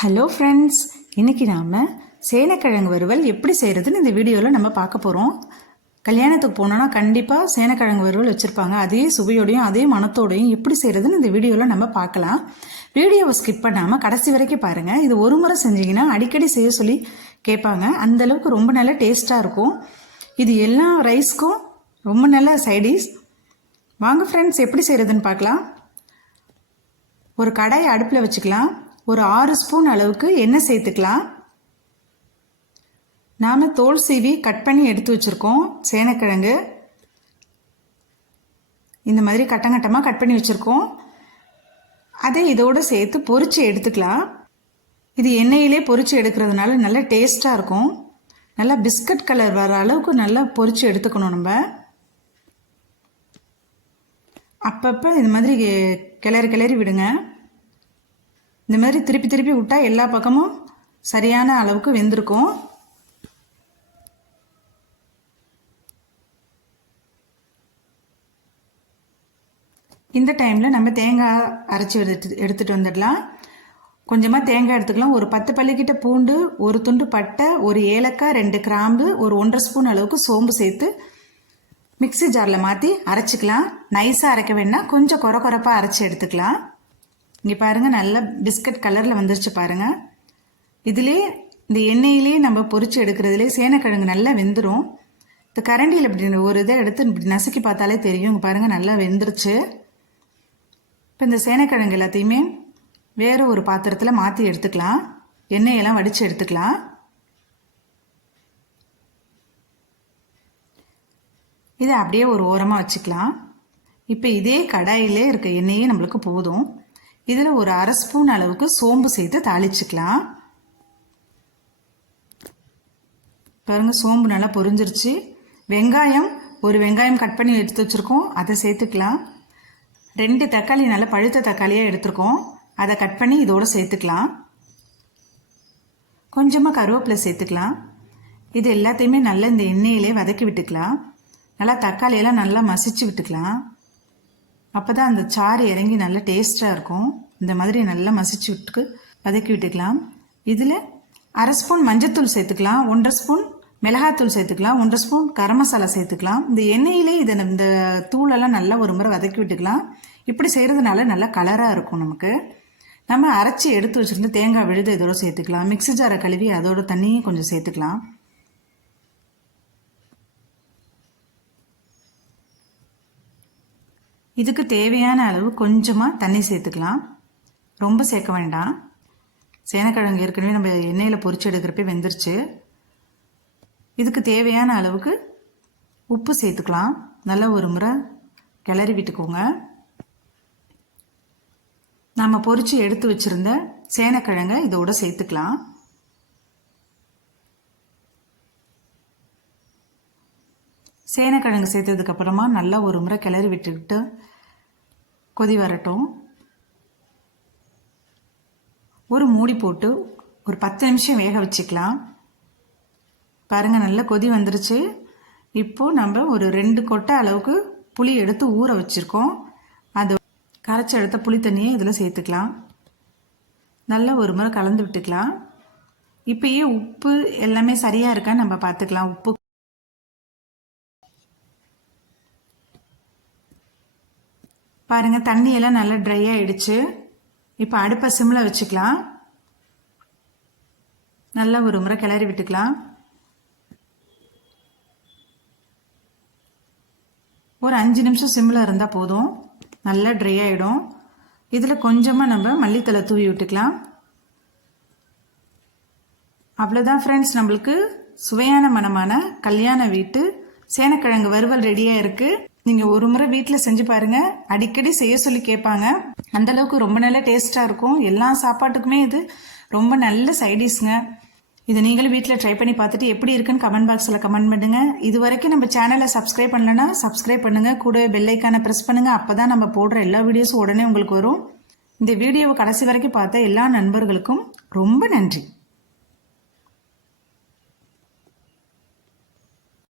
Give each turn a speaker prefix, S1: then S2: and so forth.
S1: Hello friends இன்றைக்கி நாம் சேனக்கிழங்கு வறுவல் எப்படி செய்கிறதுன்னு இந்த வீடியோவில் நம்ம பார்க்க போகிறோம் கல்யாணத்துக்கு போனோன்னா கண்டிப்பாக சேனக்கிழங்கு வறுவல் வச்சுருப்பாங்க. அதே சுவையோடையும் அதே மனத்தோடையும் எப்படி செய்கிறதுன்னு இந்த வீடியோவில் நம்ம பார்க்கலாம். வீடியோவை ஸ்கிப் பண்ணாமல் கடைசி வரைக்கும் பாருங்கள் இது ஒரு முறை செஞ்சீங்கன்னா அடிக்கடி செய்ய சொல்லி கேட்பாங்க. அந்தளவுக்கு ரொம்ப நல்ல டேஸ்ட்டாக இருக்கும். இது எல்லா ரைஸ்க்கும் ரொம்ப நல்ல சைடிஷ் வாங்க ஃப்ரெண்ட்ஸ் எப்படி செய்கிறதுன்னு பார்க்கலாம். ஒரு கடாயை அடுப்பில் வச்சுக்கலாம். ஒரு ஆறு ஸ்பூன் அளவுக்கு எண்ணெய் சேர்த்துக்கலாம். நாம் தோல் சீவி கட் பண்ணி எடுத்து வச்சுருக்கோம். சேனக்கிழங்கு. இந்த மாதிரி கட்டங்கட்டமாக கட் பண்ணி வச்சுருக்கோம். அதை இதோடு சேர்த்து பொறிச்சு எடுத்துக்கலாம். இது எண்ணெயிலே பொரித்து எடுக்கிறதுனால நல்லா டேஸ்ட்டாக இருக்கும். நல்லா பிஸ்கட் கலர் வர அளவுக்கு நல்லா பொறிச்சு எடுத்துக்கணும் நம்ம. அப்பப்போ இது மாதிரி கிளறி கிளறி விடுங்க. இந்த மாதிரி திருப்பி திருப்பி விட்டால் எல்லா பக்கமும் சரியான அளவுக்கு வெந்திருக்கும். இந்த டைமில் நம்ம தேங்காய் அரைச்சி எடுத்து எடுத்துகிட்டு வந்துடலாம். கொஞ்சமாக தேங்காய் எடுத்துக்கலாம். ஒரு பத்து பள்ளிக்கிட்ட பூண்டு ஒரு துண்டு பட்டை ஒரு ஏலக்காய் ரெண்டு கிராம்பு ஒரு ஒன்றரை ஸ்பூன் அளவுக்கு சோம்பு சேர்த்து மிக்சி ஜாரில் மாற்றி அரைச்சிக்கலாம். நைஸாக அரைக்க வேணால் கொஞ்சம் குறை குறைப்பாக அரைச்சி எடுத்துக்கலாம். இங்கே பாருங்கள் நல்ல பிஸ்கட் கலரில் வந்துருச்சு பாருங்கள் இதிலே இந்த எண்ணெயிலே நம்ம பொரிச்சு எடுக்கிறதுலே சேனக்கிழங்கு நல்லா வெந்துடும் இந்த கரண்டியில் இப்படி ஒரு இதை எடுத்து இப்படி நசுக்கி பார்த்தாலே தெரியும். இங்கே பாருங்கள் நல்லா வெந்துருச்சு. இப்போ இந்த சேனக்கிழங்கு எல்லாத்தையுமே வேறு ஒரு பாத்திரத்தில் மாற்றி எடுத்துக்கலாம். எண்ணெயெல்லாம் வடித்து எடுத்துக்கலாம். இதை அப்படியே ஒரு ஓரமாக வச்சுக்கலாம். இப்போ இதே கடாயிலே இருக்க எண்ணெயே நம்மளுக்கு போதும். இதில் ஒரு அரை ஸ்பூன் அளவுக்கு சோம்பு சேர்த்து தாளிச்சுக்கலாம். பாருங்கள் சோம்பு நல்லா பொரிஞ்சிருச்சு. வெங்காயம் ஒரு வெங்காயம் கட் பண்ணி எடுத்து வச்சுருக்கோம். அதை சேர்த்துக்கலாம். ரெண்டு தக்காளி நல்லா பழுத்த தக்காளியாக எடுத்துருக்கோம். அதை கட் பண்ணி இதோடு சேர்த்துக்கலாம். கொஞ்சமாக கருவேப்பிலை சேர்த்துக்கலாம். இது எல்லாத்தையுமே நல்லா இந்த எண்ணெயிலே வதக்கி விட்டுக்கலாம். நல்லா தக்காளியெல்லாம் நல்லா மசிச்சு விட்டுக்கலாம். அப்போ தான் அந்த சாறு இறங்கி நல்லா டேஸ்ட்டாக இருக்கும். இந்த மாதிரி நல்லா மசிச்சு விட்டு வதக்கி விட்டுக்கலாம். இதில் அரை ஸ்பூன் மஞ்சத்தூள் சேர்த்துக்கலாம் ஒன்றரை ஸ்பூன் மிளகாத்தூள் சேர்த்துக்கலாம் ஒன்றரை ஸ்பூன் கரம் மசாலா சேர்த்துக்கலாம். இந்த எண்ணெயிலே இதை இந்த தூளெல்லாம் நல்லா ஒரு முறை வதக்கி விட்டுக்கலாம். இப்படி செய்கிறதுனால நல்லா கலராக இருக்கும் நமக்கு. நம்ம அரைச்சி எடுத்து வச்சுருந்து தேங்காய் விழுது இதோட சேர்த்துக்கலாம். மிக்சி ஜாரை கழுவி அதோட தண்ணியும் கொஞ்சம் சேர்த்துக்கலாம். இதுக்கு தேவையான அளவு கொஞ்சமாக தண்ணி சேர்த்துக்கலாம். ரொம்ப சேர்க்க வேண்டாம். சேனக்கிழங்கு ஏற்கனவே நம்ம எண்ணெயில் பொறிச்சு எடுக்கிறப்ப வெந்துருச்சு. இதுக்கு தேவையான அளவுக்கு உப்பு சேர்த்துக்கலாம். நல்லா ஒரு முறை கிளறி விட்டுக்கோங்க. நாம் பொறிச்சு எடுத்து வச்சுருந்த சேனக்கிழங்கை இதோட சேர்த்துக்கலாம். சேனக்கிழங்கு சேர்த்ததுக்கப்புறமா நல்லா ஒரு முறை கிளறி விட்டுக்கிட்டு கொதி வரட்டும். ஒரு மூடி போட்டு ஒரு பத்து நிமிஷம் வேக வச்சுக்கலாம். பாருங்கள் நல்லா கொதி வந்துருச்சு. இப்போது நம்ம ஒரு ரெண்டு கொட்டை அளவுக்கு புளி எடுத்து ஊற வச்சுருக்கோம். அது கரைச்சி எடுத்த புளி தண்ணியை இதில் சேர்த்துக்கலாம். நல்லா ஒரு முறை கலந்து விட்டுக்கலாம். இப்போயே உப்பு எல்லாமே சரியாக இருக்கான்னு நம்ம பார்த்துக்கலாம். உப்பு பாருங்கள் தண்ணியெல்லாம் நல்லா ட்ரை ஆகிடுச்சு இப்போ அடுப்பை சிம்மில் வச்சுக்கலாம். நல்லா ஒரு முறை கிளறி விட்டுக்கலாம். ஒரு அஞ்சு நிமிஷம் சிம்மில் இருந்தால் போதும். நல்லா ட்ரை ஆகிடும் இதில் கொஞ்சமாக நம்ம மல்லித்தலை தூவி விட்டுக்கலாம். அவ்வளோதான் ஃப்ரெண்ட்ஸ் நம்மளுக்கு சுவையான மனமான கல்யாண வீட்டு சேனக்கிழங்கு வறுவல் ரெடியாக இருக்குது நீங்கள் ஒரு முறை வீட்டில் செஞ்சு பாருங்கள் அடிக்கடி செய்ய சொல்லி கேட்பாங்க. அந்தளவுக்கு ரொம்ப நல்ல டேஸ்ட்டாக இருக்கும். எல்லா சாப்பாட்டுக்குமே இது ரொம்ப நல்ல சைடிஷ்ங்க இதை நீங்களும் வீட்டில் ட்ரை பண்ணி பார்த்துட்டு எப்படி இருக்குன்னு கமெண்ட் பாக்ஸில் கமெண்ட் பண்ணுங்கள் இது வரைக்கும் நம்ம சேனலை சப்ஸ்கிரைப் பண்ணலன்னா சப்ஸ்கிரைப் பண்ணுங்கள் கூட பெல்லைக்கான ப்ரெஸ் பண்ணுங்கள் அப்போ தான் நம்ம போடுற எல்லா வீடியோஸும் உடனே உங்களுக்கு வரும். இந்த வீடியோவை கடைசி வரைக்கும் பார்த்த எல்லா நண்பர்களுக்கும் ரொம்ப நன்றி.